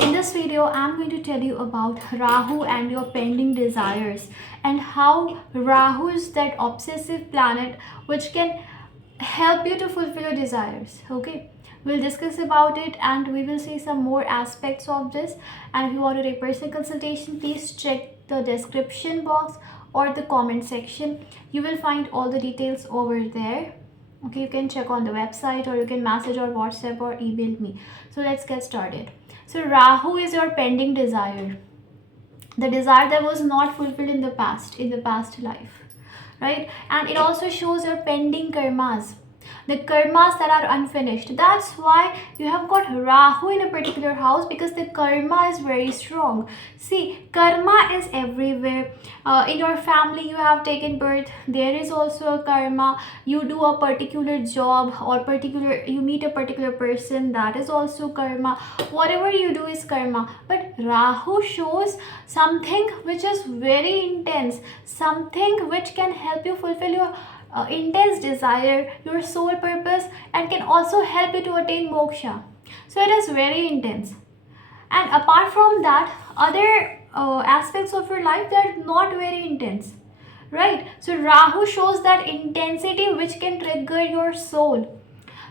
In this video, I'm going to tell you about Rahu and your pending desires, and how Rahu is that obsessive planet which can help you to fulfill your desires. Okay, we'll discuss about it and we will see some more aspects of this. And if you want to take personal consultation, please check the description box or the comment section. You will find all the details over there. Okay, you can check on the website or you can message or WhatsApp or email me. So let's get started. So Rahu is your pending desire, the desire that was not fulfilled in the past life, right? And it also shows your pending karmas, the karmas that are unfinished. That's why you have got Rahu in a particular house, because the karma is very strong. See, karma is everywhere. In your family you have taken birth, there is also a karma. You do a particular job or particular you meet a particular person, that is also karma. Whatever you do is karma. But Rahu shows something which is very intense, something which can help you fulfill your intense desire, your soul purpose, and can also help you to attain moksha. So it is very intense. And apart from that, other aspects of your life, they are not very intense, right? So Rahu shows that intensity which can trigger your soul.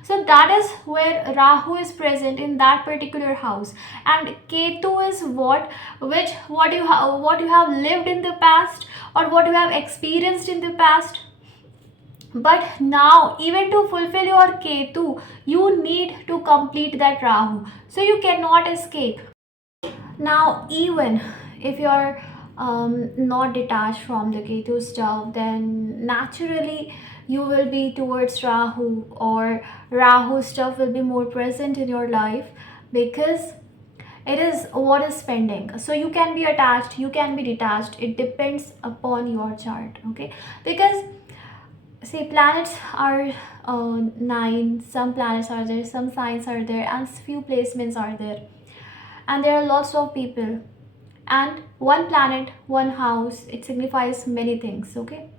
So that is where Rahu is present in that particular house. And Ketu is what you have lived in the past, or what you have experienced in the past. But now, even to fulfill your Ketu, you need to complete that Rahu. So you cannot escape. Now, even if you're not detached from the Ketu stuff, then naturally you will be towards Rahu, or Rahu stuff will be more present in your life, because it is what is pending. So you can be attached, you can be detached. It depends upon your chart, okay? Because see, planets are nine. Some planets are there, some signs are there, and few placements are there. And there are lots of people. And one planet, one house, it signifies many things. Okay,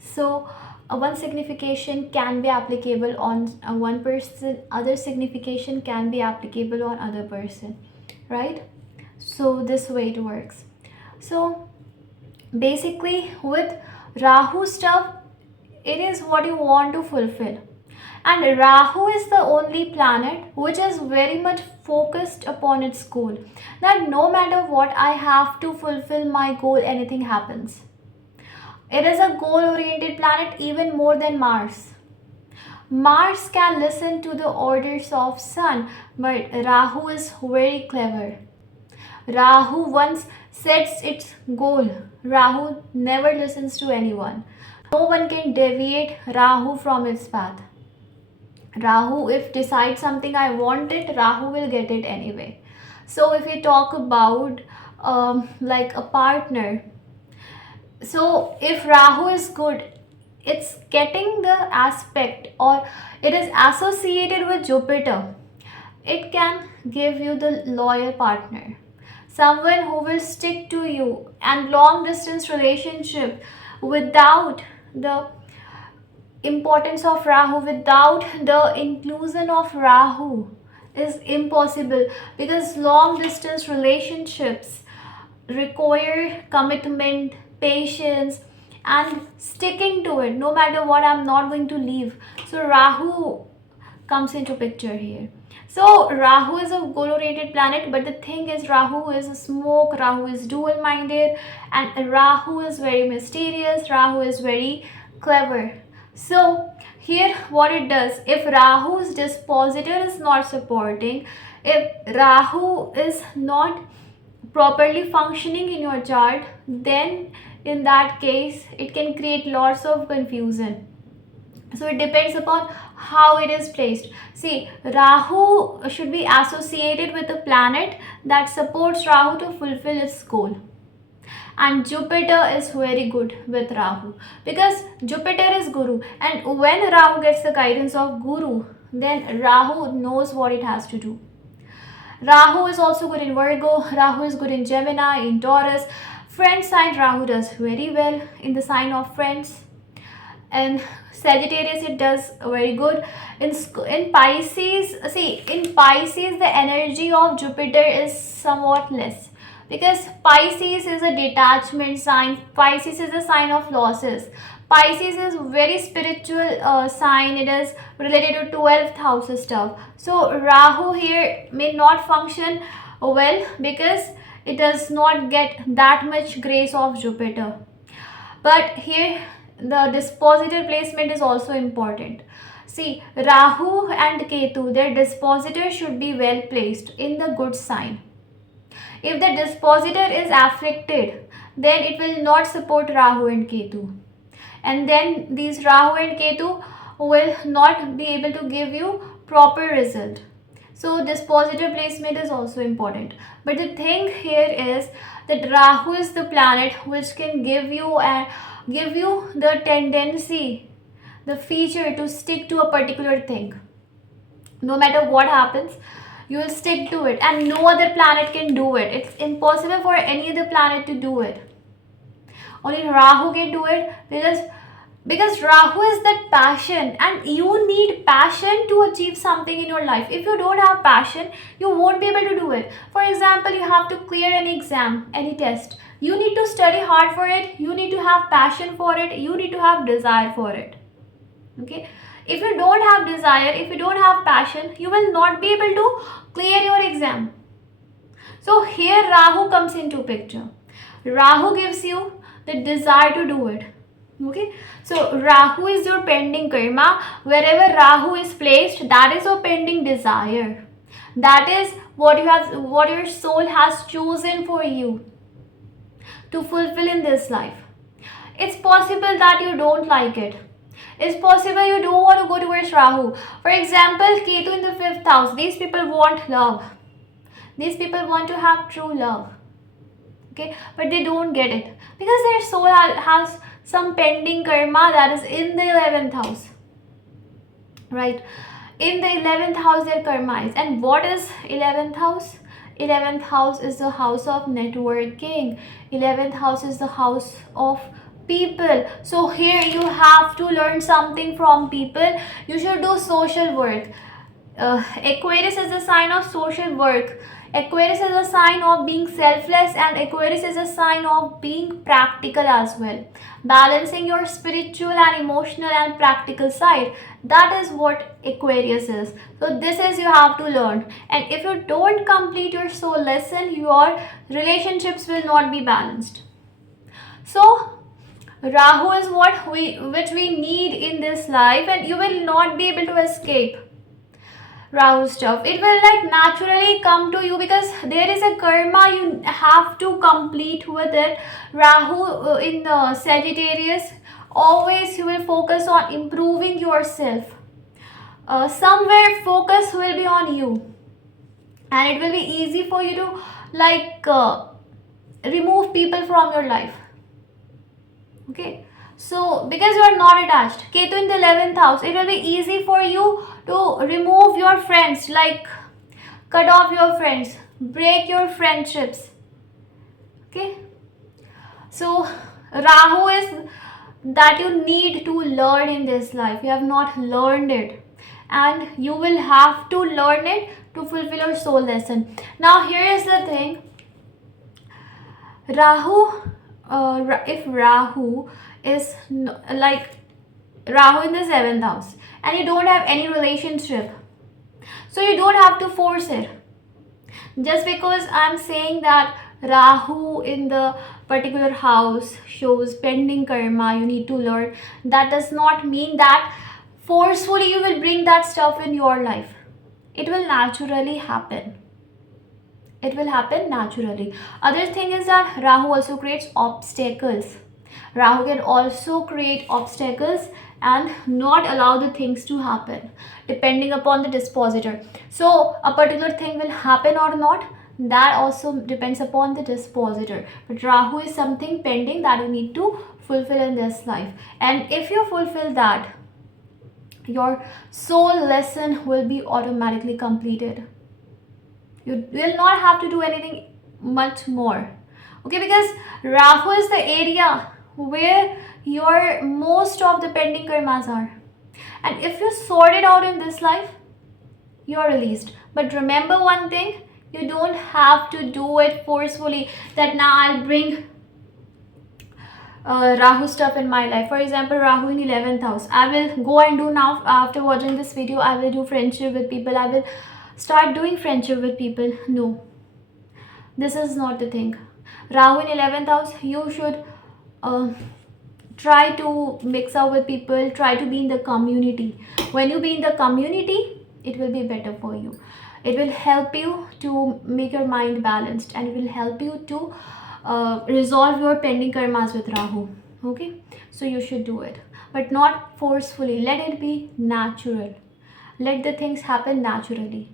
so one signification can be applicable on one person. Other signification can be applicable on other person, right? So this way it works. So basically, with Rahu stuff, it is what you want to fulfill. And Rahu is the only planet which is very much focused upon its goal, that no matter what, I have to fulfill my goal, anything happens. It is a goal oriented planet even more than Mars. Mars can listen to the orders of Sun, but Rahu is very clever. Rahu once sets its goal, Rahu never listens to anyone. No one can deviate Rahu from its path. Rahu, if decides something, I want it, Rahu will get it anyway. So if we talk about like a partner, so if Rahu is good, it's getting the aspect, or it is associated with Jupiter, it can give you the loyal partner, someone who will stick to you. And long distance relationship without the importance of Rahu, without the inclusion of Rahu, is impossible, because long distance relationships require commitment, patience, and sticking to it. No matter what, I'm not going to leave. So Rahu comes into picture here. So Rahu is a goal oriented planet, but the thing is, Rahu is a smoke, Rahu is dual minded, and Rahu is very mysterious, Rahu is very clever. So here what it does, if Rahu's dispositor is not supporting, if Rahu is not properly functioning in your chart, then in that case it can create lots of confusion. So it depends upon how it is placed. See, Rahu should be associated with a planet that supports Rahu to fulfill its goal. And Jupiter is very good with Rahu, because Jupiter is Guru, and when Rahu gets the guidance of Guru, then Rahu knows what it has to do. Rahu is also good in Virgo, Rahu is good in Gemini, in Taurus. Friend sign, Rahu does very well in the sign of friends. And Sagittarius, it does very good. In Pisces, see, in Pisces the energy of Jupiter is somewhat less, because Pisces is a detachment sign. Pisces is a sign of losses. Pisces is very spiritual sign. It is related to 12th house stuff. So Rahu here may not function well, because it does not get that much grace of Jupiter. But here the dispositor placement is also important. See, Rahu and Ketu, their dispositor should be well placed in the good sign. If the dispositor is afflicted, then it will not support Rahu and Ketu. And then these Rahu and Ketu will not be able to give you proper result. So dispositor placement is also important. But the thing here is that Rahu is the planet which can give you the tendency, the feature to stick to a particular thing. No matter what happens, you will stick to it, and no other planet can do it. It's impossible for any other planet to do it. Only Rahu can do it, because Rahu is that passion, and you need passion to achieve something in your life. If you don't have passion, you won't be able to do it. For example, you have to clear any exam, any test. You need to study hard for it, you need to have passion for it, you need to have desire for it. Okay? If you don't have desire, if you don't have passion, you will not be able to clear your exam. So here Rahu comes into picture. Rahu gives you the desire to do it. Okay, so Rahu is your pending karma. Wherever Rahu is placed, that is your pending desire. That is what your soul has chosen for you to fulfill in this life. It's possible that you don't like it. It's possible you don't want to go towards Rahu. For example, Ketu in the 5th house. These people want love. These people want to have true love. Okay, but they don't get it because their soul has some pending karma that is in the 11th house, right? In the 11th house their karma is. And what is 11th house? 11th house is the house of networking. 11th house is the house of people. So here you have to learn something from people. You should do social work. Aquarius is a sign of social work. Aquarius is a sign of being selfless, and Aquarius is a sign of being practical as well. Balancing your spiritual and emotional and practical side. That is what Aquarius is. So this is you have to learn. And if you don't complete your soul lesson, your relationships will not be balanced. So Rahu is which we need in this life, and you will not be able to escape Rahu stuff. It will like naturally come to you because there is a karma you have to complete with it. Rahu in the Sagittarius, always you will focus on improving yourself. Somewhere focus will be on you, and it will be easy for you to remove people from your life. Okay, so because you are not attached, Ketu in the 11th house, it will be easy for you to remove your friends, like cut off your friends, break your friendships. Okay, so Rahu is that you need to learn in this life. You have not learned it, and you will have to learn it to fulfill your soul lesson. Now here is the thing. Rahu, if Rahu is Rahu in the 7th house and you don't have any relationship, so you don't have to force it. Just because I'm saying that Rahu in the particular house shows pending karma, you need to learn, that does not mean that forcefully you will bring that stuff in your life. It will naturally happen. It will happen naturally. Other thing is that Rahu also creates obstacles. Rahu can also create obstacles and not allow the things to happen depending upon the dispositor. So a particular thing will happen or not, that also depends upon the dispositor. But Rahu is something pending that you need to fulfill in this life. And if you fulfill that, your soul lesson will be automatically completed. You will not have to do anything much more. Okay, because Rahu is the area where your most of the pending karmas are. And if you sort it out in this life, you're released. But remember one thing, you don't have to do it forcefully, that now I'll bring Rahu stuff in my life. For example, Rahu in 11th house. I will go and do now, after watching this video, I will do friendship with people. I will start doing friendship with people. No, this is not the thing. Rahu in 11th house, you should uh, try to mix up with people, try to be in the community. When you be in the community, it will be better for you. It will help you to make your mind balanced, and it will help you to resolve your pending karmas with Rahu. Okay, so you should do it, but not forcefully. Let it be natural. Let the things happen naturally.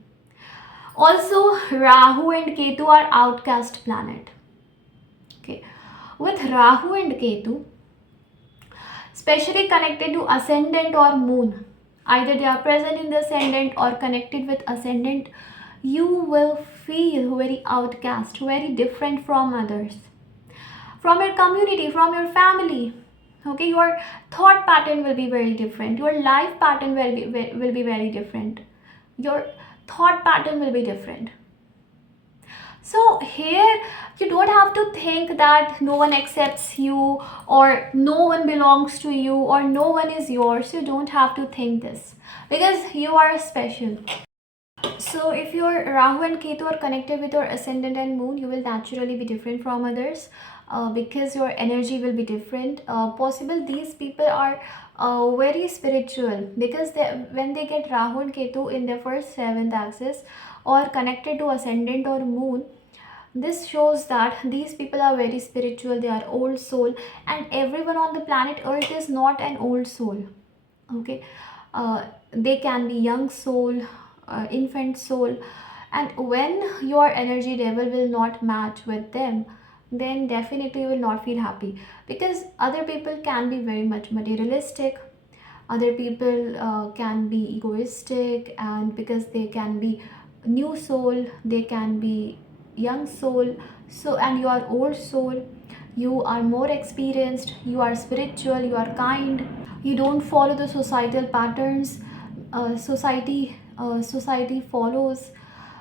Also, Rahu and Ketu are outcast planet. Okay, with Rahu and Ketu, especially connected to ascendant or moon, either they are present in the ascendant or connected with ascendant, you will feel very outcast, very different from others, from your community, from your family. Okay, your thought pattern will be very different, your life pattern will be very different, your thought pattern will be different. So here you don't have to think that no one accepts you, or no one belongs to you, or no one is yours. You don't have to think this, because you are special. So if your Rahu and Ketu are connected with your ascendant and moon, you will naturally be different from others, because your energy will be different. Possible these people are very spiritual, because when they get Rahu and Ketu in their first seventh axis, or connected to ascendant or moon, this shows that these people are very spiritual, they are old soul, and everyone on the planet Earth is not an old soul. Okay, they can be young soul, infant soul, and when your energy level will not match with them, then definitely you will not feel happy, because other people can be very much materialistic, other people can be egoistic, and because they can be new soul, they can be young soul. So, and you are old soul, you are more experienced, you are spiritual, you are kind, you don't follow the societal patterns. Society follows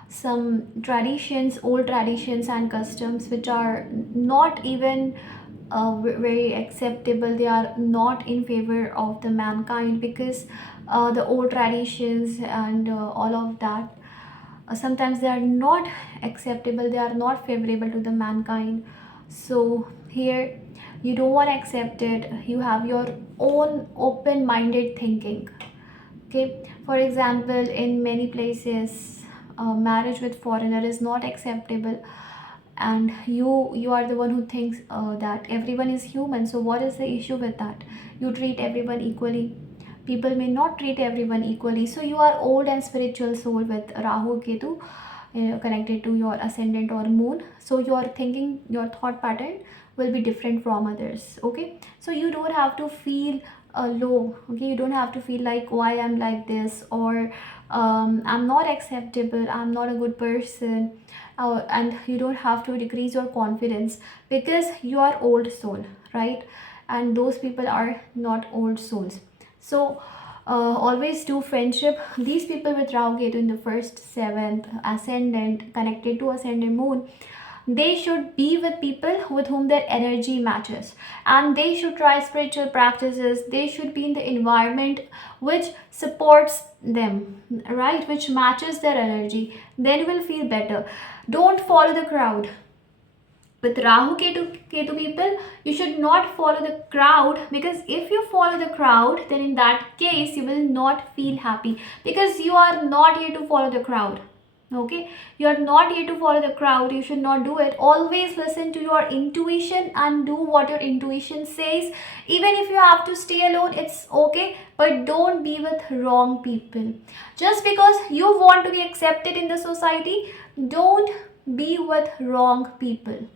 some traditions, old traditions and customs, which are not even very acceptable. They are not in favor of the mankind, because the old traditions and all of that, sometimes they are not acceptable, they are not favorable to the mankind. So here you don't want to accept it, you have your own open minded thinking. Okay, for example, in many places, marriage with foreigner is not acceptable, and you are the one who thinks that everyone is human. So what is the issue with that? You treat everyone equally. People may not treat everyone equally. So you are old and spiritual soul with Rahu Ketu connected to your ascendant or moon. So your thinking, your thought pattern will be different from others. Okay, so you don't have to feel low. Okay, you don't have to feel like why I'm like this, or I'm not acceptable, I'm not a good person. And you don't have to decrease your confidence, because you are old soul, right? And those people are not old souls. So always do friendship. These people with Rahu Ketu in the first seventh ascendant connected to ascendant moon, they should be with people with whom their energy matches, and they should try spiritual practices. They should be in the environment which supports them, right, which matches their energy. Then you will feel better. Don't follow the crowd. With Rahu Ketu people, you should not follow the crowd, because if you follow the crowd, then in that case you will not feel happy, because you are not here to follow the crowd. Okay, you are not here to follow the crowd. You should not do it. Always listen to your intuition and do what your intuition says. Even if you have to stay alone, it's okay, but don't be with wrong people. Just because you want to be accepted in the society, don't be with wrong people.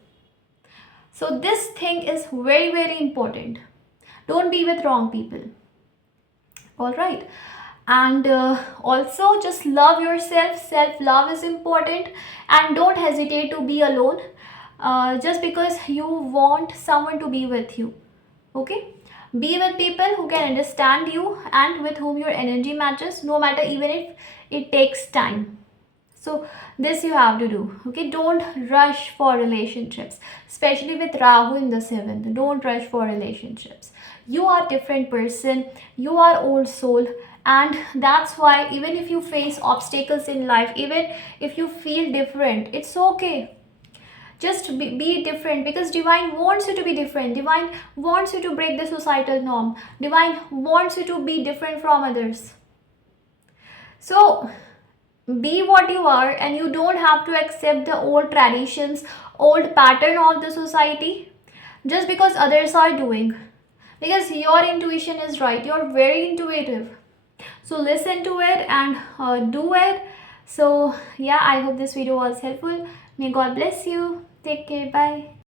So this thing is very, very important. Don't be with wrong people. All right. And also just love yourself. Self love is important, and don't hesitate to be alone just because you want someone to be with you. Okay, be with people who can understand you and with whom your energy matches, no matter even if it takes time. So this you have to do. Okay, don't rush for relationships, especially with Rahu in the seventh. Don't rush for relationships. You are different person, you are old soul, and that's why even if you face obstacles in life, even if you feel different, it's okay. Just be different, because divine wants you to be different. Divine wants you to break the societal norm. Divine wants you to be different from others. So be what you are, and you don't have to accept the old traditions, old pattern of the society just because others are doing, because your intuition is right. You're very intuitive, so listen to it and do it. So yeah, I hope this video was helpful. May God bless you. Take care. Bye.